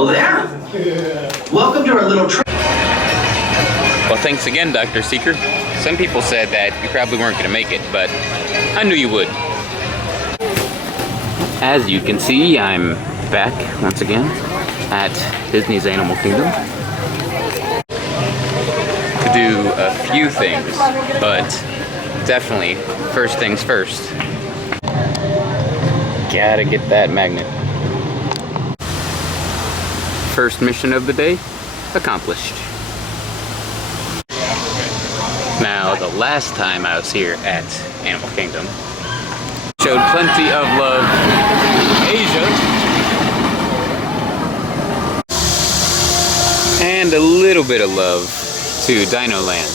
Hello there. Welcome to our little trip. Well, thanks again, Dr. Seeker. Some people said that you probably weren't going to make it, but I knew you would. As you can see, I'm back once again at Disney's Animal Kingdom to do a few things, but definitely first things first. Gotta get that magnet. First mission of the day accomplished. Now, the last time I was here at Animal Kingdom, showed plenty of love Asia and a little bit of love to Dino Land.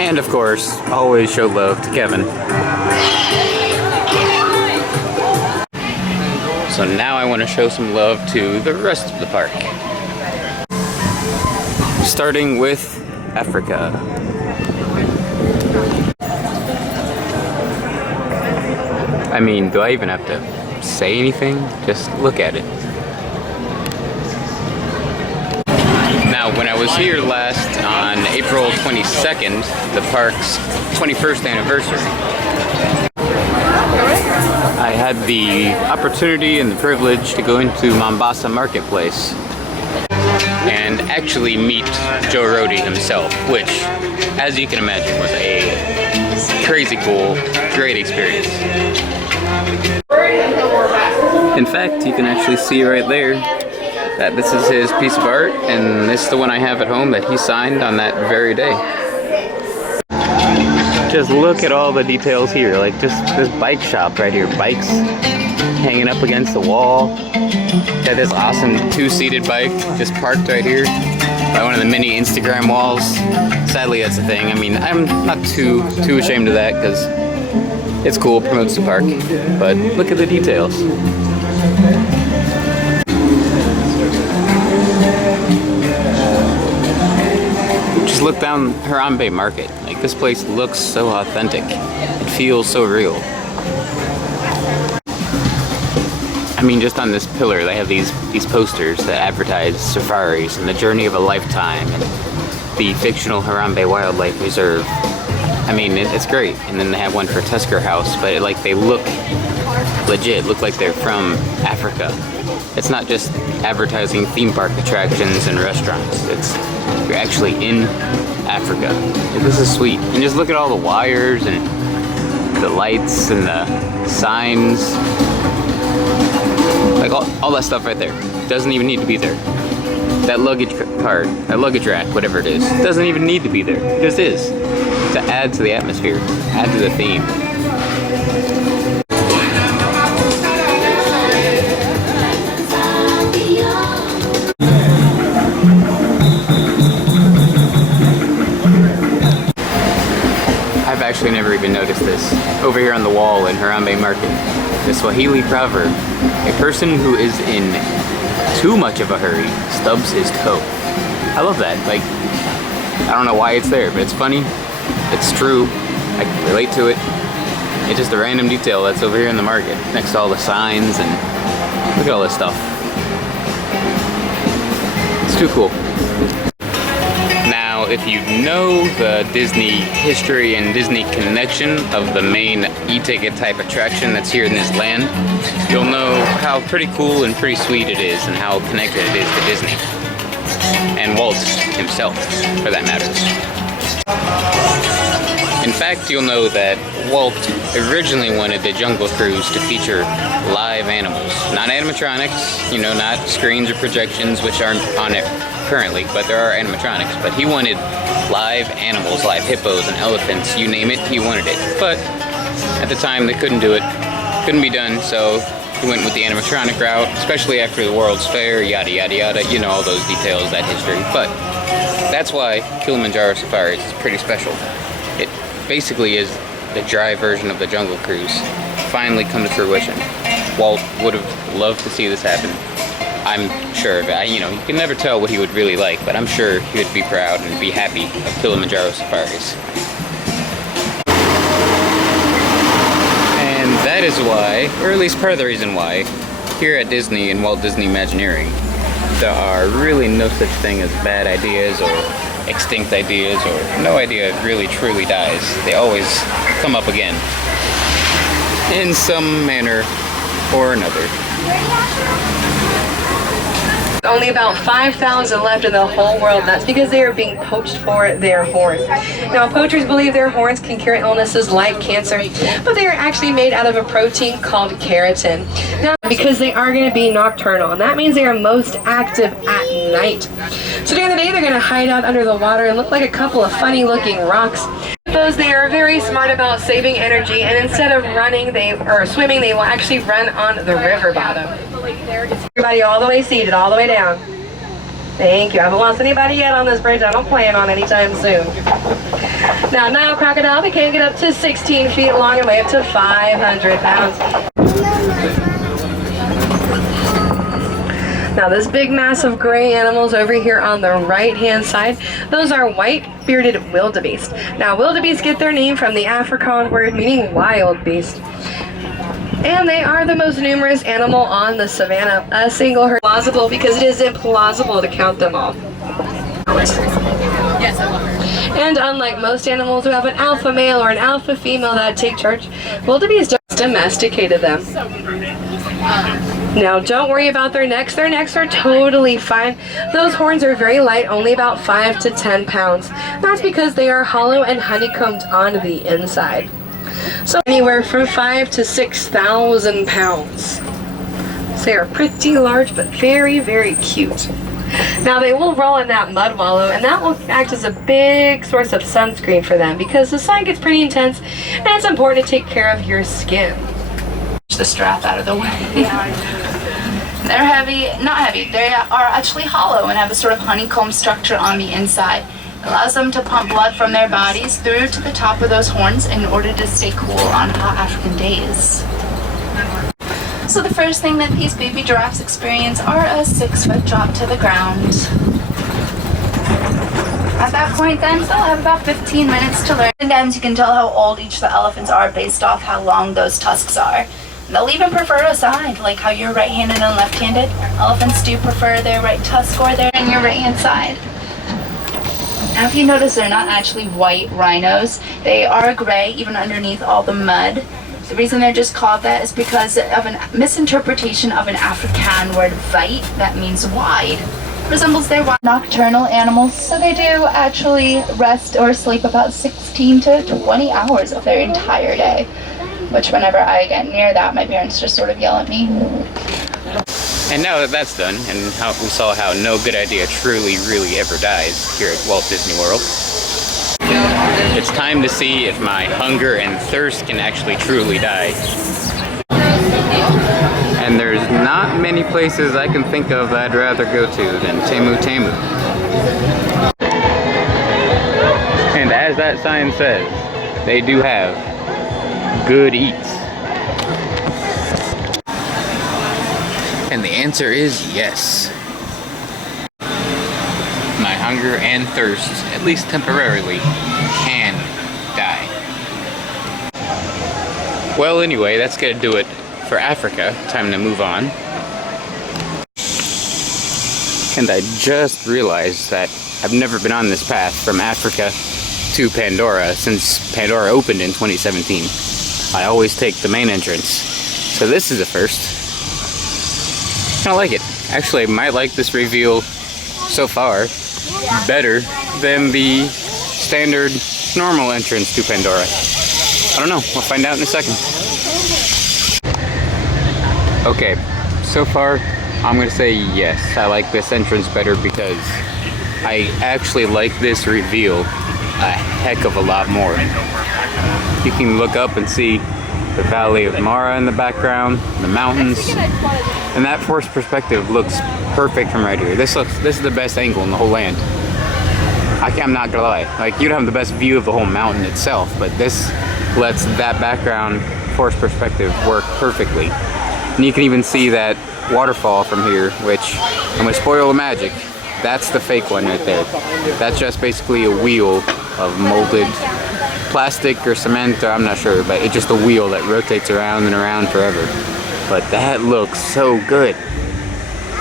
And of course, always show love to Kevin. So now I want to show some love to the rest of the park. Starting with Africa. I mean, do I even have to say anything? Just look at it. Now, when I was here last on April 22nd, the park's 21st anniversary, I had the opportunity and the privilege to go into Mombasa Marketplace and actually meet Joe Rohde himself, which, as you can imagine, was a crazy cool, great experience. In fact, you can actually see right there that this is his piece of art, and this is the one I have at home that he signed on that very day. Just look at all the details here, like just this bike shop right here, bikes hanging up against the wall. Got this awesome two-seated bike just parked right here by one of the mini Instagram walls. Sadly, that's the thing. I mean, I'm not too ashamed of that because it's cool, promotes the park. But look at the details. Just look down Harambee Market. Like, this place looks so authentic. It feels so real. I mean, just on this pillar, they have these posters that advertise safaris and the journey of a lifetime and the fictional Harambee Wildlife Reserve. I mean, it's great. And then they have one for Tusker House, but they look legit, look like they're from Africa. It's not just advertising theme park attractions and restaurants. You're actually in Africa. This is sweet. And just look at all the wires and the lights and the signs. Like all that stuff right there. Doesn't even need to be there. That luggage cart, that luggage rack, whatever it is, doesn't even need to be there. It just is. To add to the atmosphere, add to the theme. I've actually never even noticed this. Over here on the wall in Harambee Market, the Swahili proverb, a person who is in too much of a hurry stubs his toe. I love that. Like, I don't know why it's there, but it's funny. It's true. I can relate to it. It's just a random detail that's over here in the market, next to all the signs, and look at all this stuff. It's too cool. Now, if you know the Disney history and Disney connection of the main e-ticket type attraction that's here in this land, you'll know how pretty cool and pretty sweet it is and how connected it is to Disney. And Walt himself, for that matter. In fact, you'll know that Walt originally wanted the Jungle Cruise to feature live animals. Not animatronics, not screens or projections, which aren't on it currently, but there are animatronics. But he wanted live animals, live hippos and elephants, you name it, he wanted it. But at the time, they couldn't do it. Couldn't be done, so he went with the animatronic route, especially after the World's Fair, yada yada yada, all those details, that history. But that's why Kilimanjaro Safaris is pretty special. It basically is the dry version of the Jungle Cruise, finally come to fruition. Walt would have loved to see this happen. I'm sure of it. You can never tell what he would really like, but I'm sure he would be proud and be happy of Kilimanjaro Safaris. And that is why, or at least part of the reason why, here at Disney and Walt Disney Imagineering, there are really no such thing as bad ideas or extinct ideas, or no idea really truly dies. They always come up again in some manner or another. Only about 5,000 left in the whole world. That's because they are being poached for their horns. Now, poachers believe their horns can cure illnesses like cancer, but they are actually made out of a protein called keratin. Now, because they are going to be nocturnal, and that means they are most active at night. So during the day, they're going to hide out under the water and look like a couple of funny-looking rocks. They are very smart about saving energy, and instead of running or swimming, they will actually run on the river bottom. Everybody all the way seated, all the way down. Thank you. I haven't lost anybody yet on this bridge. I don't plan on anytime soon. Now, Nile crocodile, they can get up to 16 feet long and weigh up to 500 pounds. Now, this big mass of gray animals over here on the right-hand side, those are white-bearded wildebeest. Now, wildebeest get their name from the Afrikaans word meaning wild beast. And they are the most numerous animal on the savannah. A single herd is plausible because it is implausible to count them all. Yes, I love her. And unlike most animals who have an alpha male or an alpha female that take charge, wildebeest just domesticated them. Now, don't worry about their necks. Their necks are totally fine. Those horns are very light, only about 5 to 10 pounds. That's because they are hollow and honeycombed on the inside. So anywhere from 5 to 6,000 pounds. So they are pretty large, but very, very cute. Now, they will roll in that mud wallow, and that will act as a big source of sunscreen for them because the sun gets pretty intense, and it's important to take care of your skin. The strap out of the way. They're heavy, not heavy, they are actually hollow and have a sort of honeycomb structure on the inside. It allows them to pump blood from their bodies through to the top of those horns in order to stay cool on hot African days. So the first thing that these baby giraffes experience are a 6-foot drop to the ground. At that point then, they'll have about 15 minutes to learn. Sometimes you can tell how old each of the elephants are based off how long those tusks are. They'll even prefer a side, like how you're right-handed and left-handed. Elephants do prefer their right tusk or their and your right-hand side. Now, if you notice, they're not actually white rhinos. They are gray, even underneath all the mud. The reason they're just called that is because of a misinterpretation of an Afrikaans word, vite, that means wide. Resembles their nocturnal animals, so they do actually rest or sleep about 16 to 20 hours of their entire day. Which whenever I get near that, my parents just sort of yell at me. And now that that's done, and we saw how no good idea truly, really ever dies here at Walt Disney World, it's time to see if my hunger and thirst can actually truly die. And there's not many places I can think of that I'd rather go to than Temu Temu. And as that sign says, they do have good eats. And the answer is yes. My hunger and thirst, at least temporarily, can die. Well, anyway, that's gonna do it for Africa. Time to move on. And I just realized that I've never been on this path from Africa to Pandora since Pandora opened in 2017. I always take the main entrance. So this is a first. I don't like it. Actually, I might like this reveal so far better than the standard normal entrance to Pandora. I don't know. We'll find out in a second. Okay, so far I'm gonna say yes. I like this entrance better because I actually like this reveal a heck of a lot more. You can look up and see the Valley of Mara in the background, the mountains, and that forced perspective looks perfect from right here. This is the best angle in the whole land. I'm not gonna lie, like you don't have the best view of the whole mountain itself, but this lets that background forced perspective work perfectly. And you can even see that waterfall from here, which I'm gonna spoil the magic. That's the fake one right there. That's just basically a wheel of molded plastic or cement, or I'm not sure, but it's just a wheel that rotates around and around forever. but that looks so good.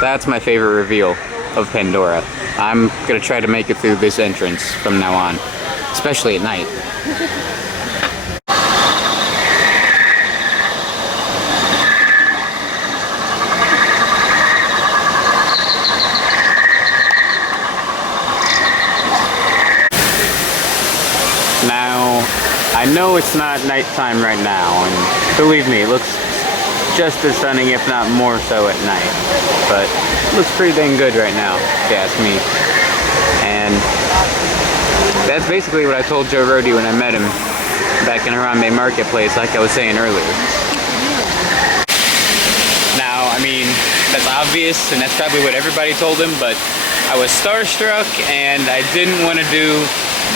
That's my favorite reveal of Pandora. I'm gonna try to make it through this entrance from now on, especially at night. Now, I know it's not nighttime right now, and believe me, it looks just as stunning, if not more so at night. But it looks pretty dang good right now, if you ask me. And that's basically what I told Joe Rohde when I met him back in Harambee Marketplace, like I was saying earlier. Now, I mean, that's obvious, and that's probably what everybody told him, but I was starstruck, and I didn't want to do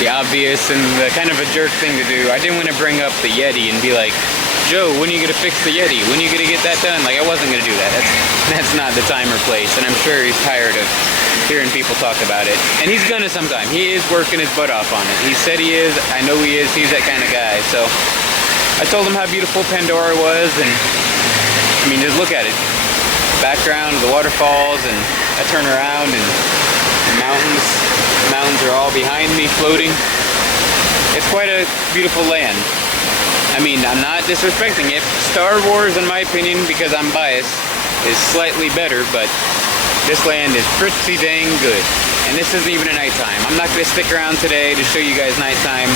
the obvious and the kind of a jerk thing to do. I didn't want to bring up the Yeti and be like, Joe, when are you gonna fix the Yeti? When are you gonna get that done? Like, I wasn't gonna do that. That's not the time or place, and I'm sure he's tired of hearing people talk about it. And he's gonna sometime. He is working his butt off on it. He said he is. I know he is. He's that kind of guy. So I told him how beautiful Pandora was, and I mean, just look at it. Background, the waterfalls, and I turn around and the mountains. The mountains are all behind me, floating. It's quite a beautiful land. I mean, I'm not disrespecting it. Star Wars, in my opinion, because I'm biased, is slightly better, but this land is pretty dang good. And this isn't even at nighttime. I'm not going to stick around today to show you guys nighttime,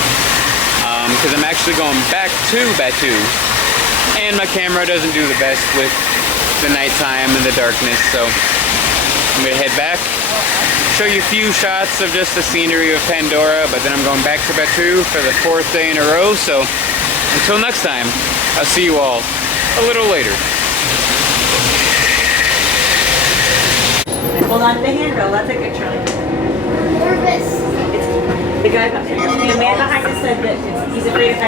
because I'm actually going back to Batu, and my camera doesn't do the best with the nighttime and the darkness, so I'm going to head back, show you a few shots of just the scenery of Pandora, but then I'm going back to Batu for the 4th day in a row, so until next time, I'll see you all a little later. Hold on to the handrail. That's a good Charlie. Nervous. The guy, the man behind us said that he's afraid of